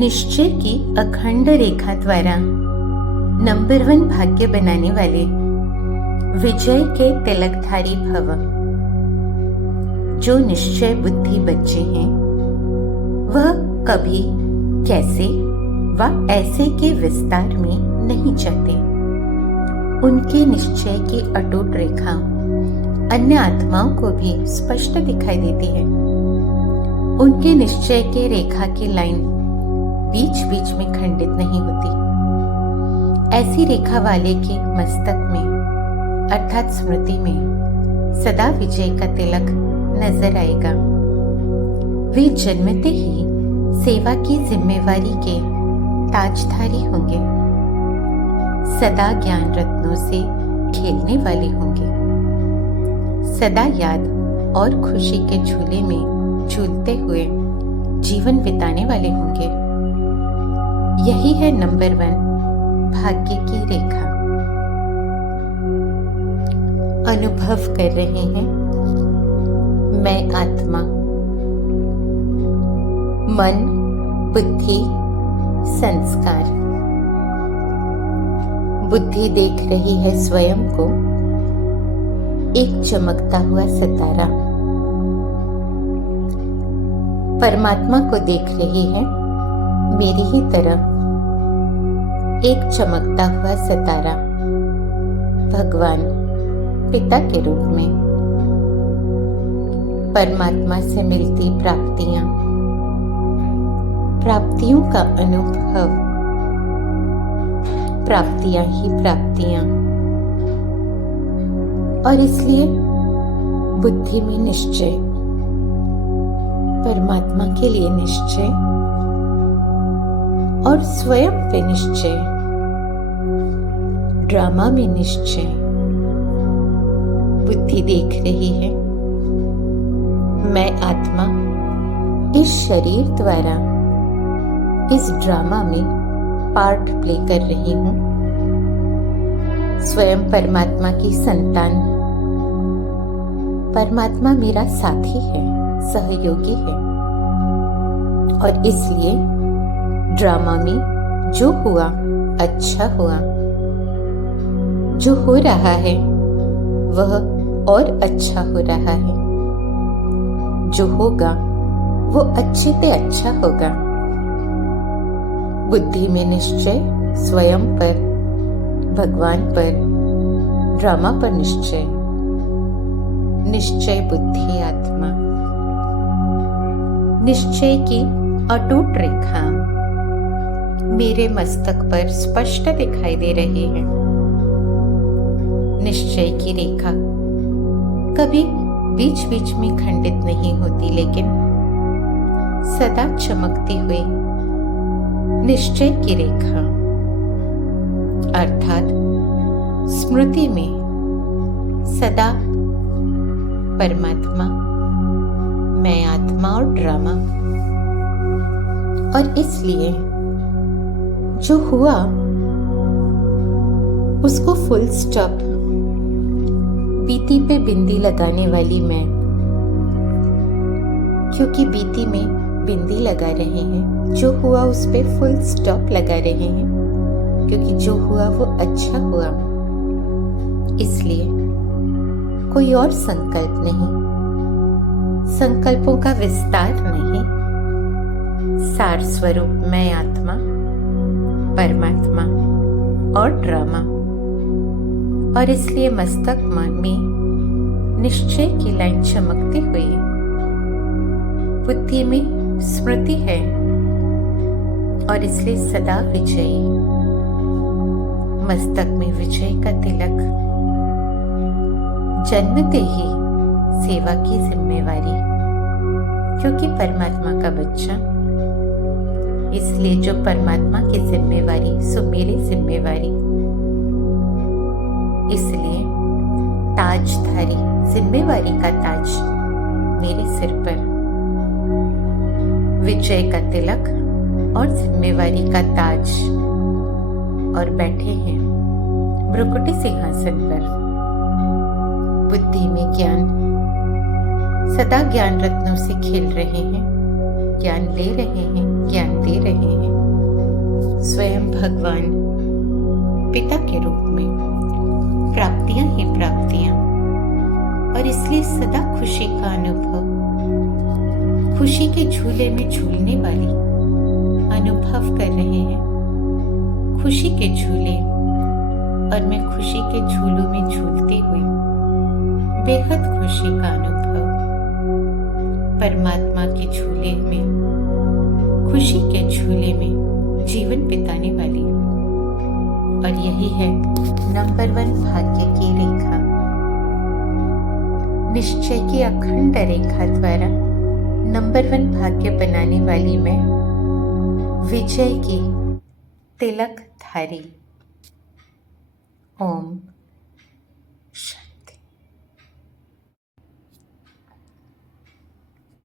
निश्चय की अखंड रेखा द्वारा नंबर 1 भाग्य बनाने वाले विजय के तिलकधारी भव। जो निश्चय बुद्धि बच्चे हैं वह कभी कैसे व ऐसे के विस्तार में नहीं चाहते। उनके निश्चय की अटूट रेखा अन्य आत्माओं को भी स्पष्ट दिखाई देती है। उनके निश्चय के रेखा की लाइन बीच बीच में खंडित नहीं होती। ऐसी रेखा वाले के मस्तक में अर्थात स्मृति में सदा विजय का तिलक नजर आएगा। वे जन्मते ही सेवा की जिम्मेवारी के ताजधारी होंगे। सदा ज्ञान रत्नों से खेलने वाले होंगे। सदा याद और खुशी के झूले में झूलते हुए जीवन बिताने वाले होंगे। यही है नंबर 1 भाग्य की रेखा। अनुभव कर रहे हैं मैं आत्मा, मन, बुद्धि, संस्कार। बुद्धि देख रही है स्वयं को एक चमकता हुआ सितारा। परमात्मा को देख रही है मेरी ही तरह एक चमकता हुआ सितारा, भगवान पिता के रूप में। परमात्मा से मिलती प्राप्तियों का अनुभव, प्राप्तियां ही प्राप्तियां। और इसलिए बुद्धि में निश्चय, परमात्मा के लिए निश्चय और स्वयं पे निश्चय, ड्रामा में निश्चय। बुद्धि देख रही है मैं आत्मा इस शरीर द्वारा इस ड्रामा में पार्ट प्ले कर रही हूं। स्वयं परमात्मा की संतान। परमात्मा मेरा साथी है, सहयोगी है। और इसलिए ड्रामा में जो हुआ अच्छा हुआ, जो हो रहा है वह और अच्छा हो रहा है, जो होगा वो अच्छे से अच्छा होगा। बुद्धि में निश्चय, स्वयं पर, भगवान पर, ड्रामा पर निश्चय। निश्चय बुद्धि आत्मा। निश्चय की अटूट रेखा मेरे मस्तक पर स्पष्ट दिखाई दे रही है। निश्चय की रेखा कभी बीच बीच में खंडित नहीं होती, लेकिन सदा चमकती हुई निश्चय की रेखा अर्थात स्मृति में सदा परमात्मा, मैं आत्मा और ड्रामा। और इसलिए जो हुआ उसको फुल स्टॉप, बीती पे बिंदी लगाने वाली मैं, क्योंकि बीती में बिंदी लगा रहे हैं, जो हुआ उस पे फुल स्टॉप लगा रहे हैं, क्योंकि जो हुआ वो अच्छा हुआ। इसलिए कोई और संकल्प नहीं, संकल्पों का विस्तार नहीं। सार स्वरूप मैं आत्मा, परमात्मा और ड्रामा। और इसलिए मस्तक में निश्चय की लाइन चमकती हुई, बुद्धि में स्मृति है और इसलिए सदा विजयी। मस्तक में विजय का तिलक, जन्मते ही सेवा की जिम्मेवारी, क्योंकि परमात्मा का बच्चा। इसलिए जो परमात्मा की जिम्मेवारी सो मेरी जिम्मेवारी। इसलिए ताजधारी, जिम्मेवारी का ताज मेरे सिर पर, विजय का तिलक और जिम्मेवारी का ताज। और बैठे हैं भ्रुकुटी सिंहासन पर। बुद्धि में ज्ञान, सदा ज्ञान रत्नों से खेल रहे हैं। ज्ञान ले रहे हैं, ज्ञान दे रहे हैं। स्वयं भगवान पिता के रूप में प्राप्तियां ही प्राप्तियां, और इसलिए सदा खुशी का अनुभव, खुशी के झूले में झूलने वाली अनुभव कर रहे हैं। खुशी के झूले, और मैं खुशी के झूलों में झूलती हुई बेहद खुशी का अनुभव, परमात्मा के झूले में, खुशी के झूले में जीवन बिताने वाली। और यही है नंबर 1 भाग्य की रेखा। निश्चय की अखंड रेखा द्वारा नंबर 1 भाग्य बनाने वाली मैं, विजय की तिलकधारी। ओम